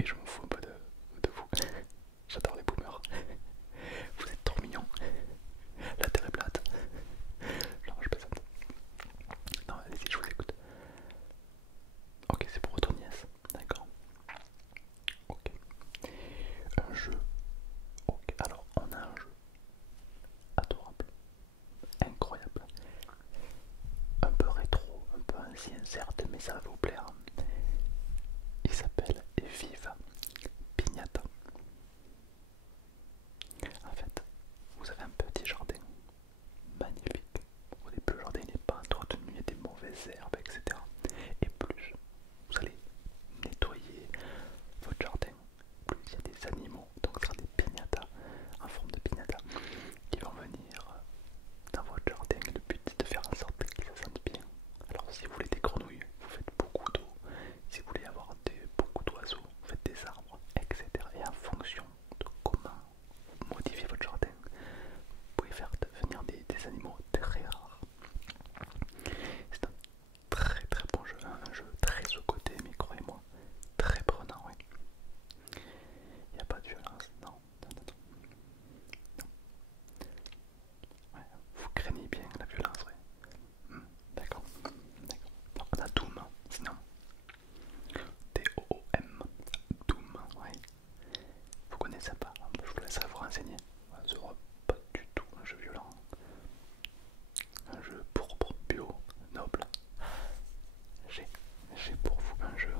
oui, je m'en fous un peu de vous. J'adore les boomers. Vous êtes trop mignons. La terre est plate. Non, je plaisante. Non, allez-y, je vous écoute. Ok, c'est pour votre nièce. D'accord. Ok. Un jeu. Ok, alors on a un jeu adorable, incroyable, un peu rétro, un peu ancien certes, mais ça va vous plaire. Il s'appelle Viva Pignata. En fait, vous avez un petit jardin magnifique. Au début, le jardin n'est pas entretenu, il y a des mauvaises herbes, etc. Et plus vous allez nettoyer votre jardin, plus il y a des animaux, donc ce sera des piñatas en forme de piñata qui vont venir dans votre jardin. Le but est de faire en sorte qu'ils se sentent bien. Alors si vous voulez des grenouilles, vous faites beaucoup d'eau. Si vous voulez avoir beaucoup d'oiseaux, vous faites des arbres, etc. Et en fonction de comment vous modifiez votre jardin, vous pouvez faire devenir des animaux très rares. C'est un très très bon jeu, hein, un jeu très sous-coté, mais croyez-moi, très prenant, oui. Il n'y a pas de violence, non, non, non, non. Ouais, vous craignez bien la violence, oui. D'accord, d'accord. Donc on a Doom, sinon. D-O-O-M, Doom, ouais. Vous connaissez pas, je vous laisserai vous renseigner. Ce sera pas du tout un jeu violent. Un jeu pourpre, bio, noble. J'ai pour vous un jeu.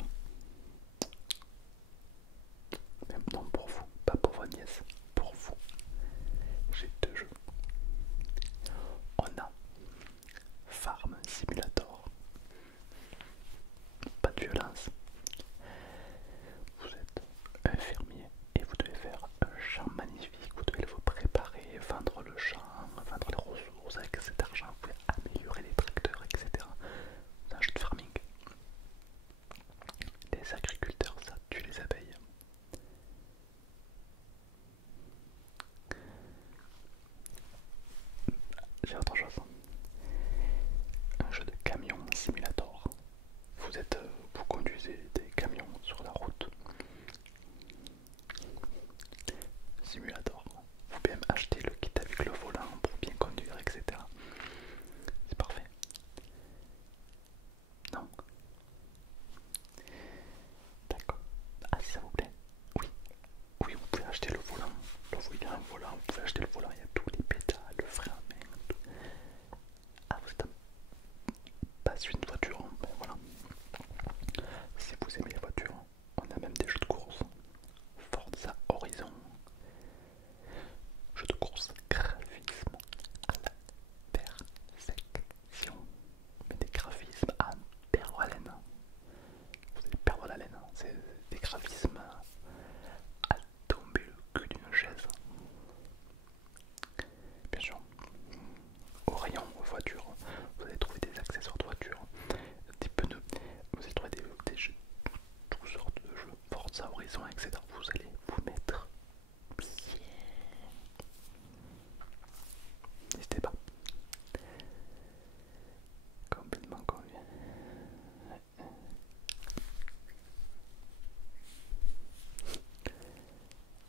Même non pour vous, pas pour votre nièce, pour vous. J'ai deux jeux. On a Farm Simulator. Pas de violence. Vous êtes un fermier et vous devez faire un champ magnifique. Vous devez le préparer, vendre le champ, vendre les ressources. Avec cet argent, vous pouvez améliorer les tracteurs, etc. C'est un jeu de farming. Les agriculteurs, ça tue les abeilles. J'ai autre chose. Un jeu de camion simulator. Vous conduisez des camions sur la route. Simulator. Vous pouvez même acheter le kit avec le volant pour bien conduire, etc. C'est parfait. Non? D'accord. Ah, si ça vous plaît? Oui. Oui, vous pouvez acheter le volant. Là, il y a un volant, vous pouvez acheter le volant, il y a tous les pédales, le frein à main. Tout. Ah, vous êtes un passionné de voiture, ben voilà. Si vous aimez les voitures, on a même des jeux de course. Forza Horizon. Jeu de course, graphisme à la perfection. Mais des graphismes à perdre haleine. Vous allez perdre la laine. C'est des graphismes à tomber le cul d'une chaise. Bien sûr, au rayon voiture, vous allez trouver des accessoires de voiture, des pneus, vous allez trouver des jeux, toutes sortes de jeux, Forza Horizon, etc. Vous allez vous mettre bien. N'hésitez pas. Complètement convenu.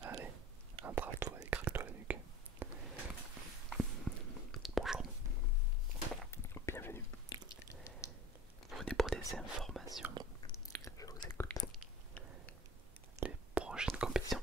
Allez, attrape-toi et craque-toi la nuque. Bonjour, bienvenue. Vous venez pour des informations. Je vous écoute. Les prochaines compétitions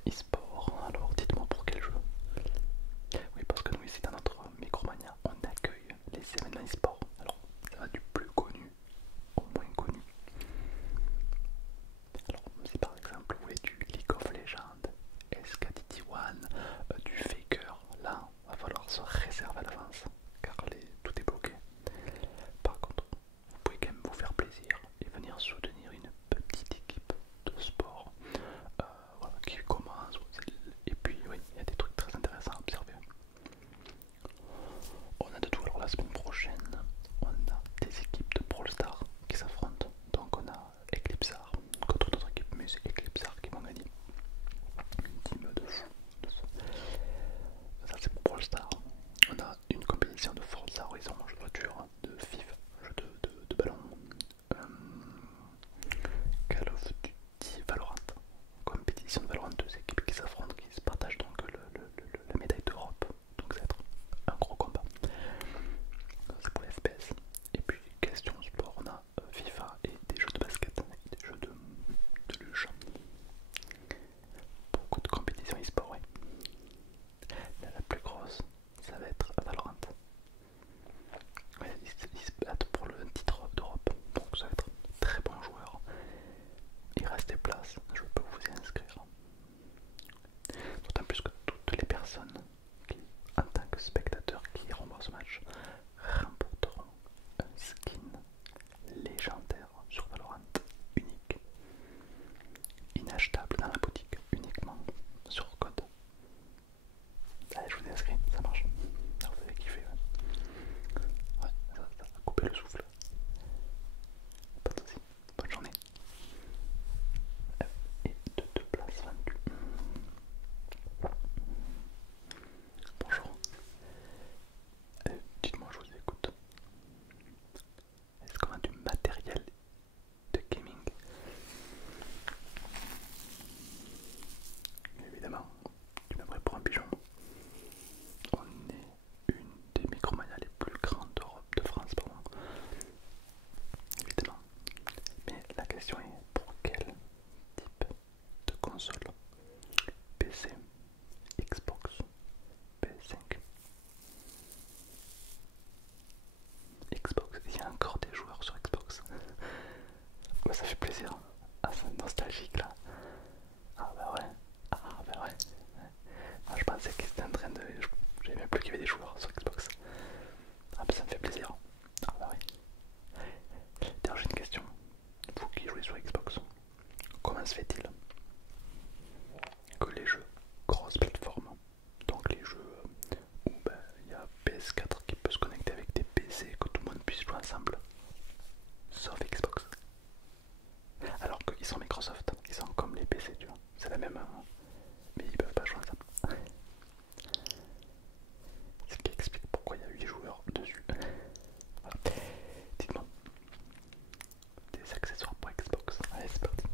compétition de Valorant, deux équipes qui s'affrontent, qui se partagent donc la médaille d'Europe. Donc ça va être un gros combat. C'est pour les FPS. Et puis question sport, on a FIFA et des jeux de basket et des jeux de luge. Beaucoup de compétitions e-sport, oui. Là, la plus grosse, ça va être Valorant. Ouais, ils se battent pour le titre d'Europe, donc ça va être un très bon joueur. Il reste des places, je peux vous y inscrire. D'autant plus que toutes les personnes qui, en tant que spectateurs qui iront voir ce match, remporteront un skin légendaire sur Valorant unique, inachetable dans la boutique, uniquement sur code. Allez, je vous ai inscrit, ça marche. Alors, vous avez kiffé, ouais, ça a coupé le souffle. Pas de soucis, bonne journée. Et deux places vendues. Bonjour. Dites-moi, je vous écoute. Est-ce qu'on a du matériel de gaming? Évidemment, tu m'aimerais pour un pigeon. On est une des Micromania les plus grandes d'Europe, de France, pardon. Évidemment. Mais la question est pour quel type de console? PC, Xbox, PS5. Xbox, il y a encore des joueurs sur Xbox. Bah, ça fait plaisir. Ah, c'est nostalgique là. Ah bah ouais. Ah bah ouais. Ah, je pensais qu'ils étaient en train de... J'avais même plus qu'il y avait des joueurs sur Xbox. Ah bah ça me fait plaisir. Ah bah ouais. D'ailleurs j'ai une question. Vous qui jouez sur Xbox, comment se fait-il que les jeux cross plateforme, donc les jeux où il y a PS4 qui peut se connecter avec des PC, que tout le monde puisse jouer ensemble, sauf Xbox, alors qu'ils sont Microsoft, ils sont comme les PC, tu vois, c'est la même, mais ils peuvent pas jouer ensemble. Ce qui explique pourquoi il y a 8 joueurs dessus. Voilà. Dites-moi, des accessoires pour Xbox. Allez, c'est parti.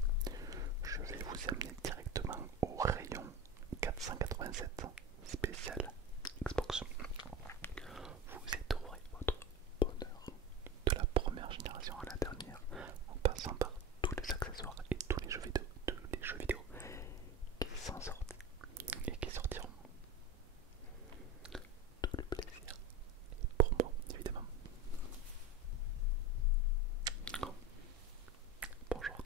Je vais vous amener directement au rayon 487 spécial Xbox. Vous y trouverez votre bonheur de la première génération à la dernière, en passant par tous les accessoires et tous les jeux vidéo qui sont sortis et qui sortiront. Tout le plaisir est pour moi, évidemment. Bonjour,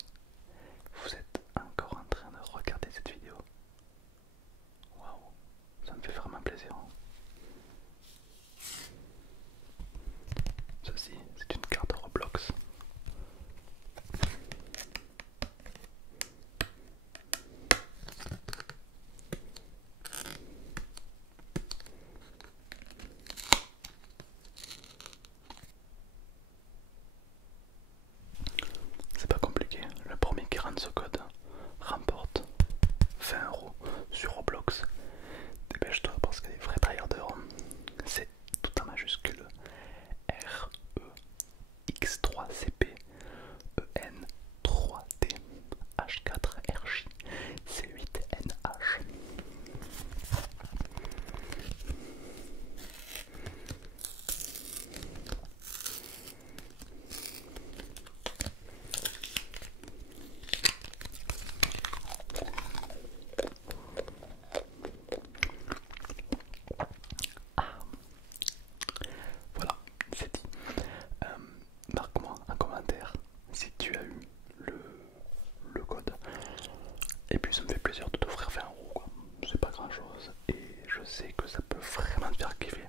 vous êtes encore en train de regarder cette vidéo. Waouh, ça me fait vraiment plaisir. Ceci, c'est une carte Roblox. C'est pas compliqué, le premier qui rentre ce code remporte 20 € sur Roblox. Dépêche-toi parce que les vrais tryharders, c'est tout en majuscule REX3CP EN3T H4RJ C8NH. Voilà, c'est dit. Marque-moi un commentaire si tu as eu le code. Et puis ça me fait plaisir de t'offrir 20 €, quoi. C'est pas grand chose. Et je sais que ça peut vraiment te faire kiffer.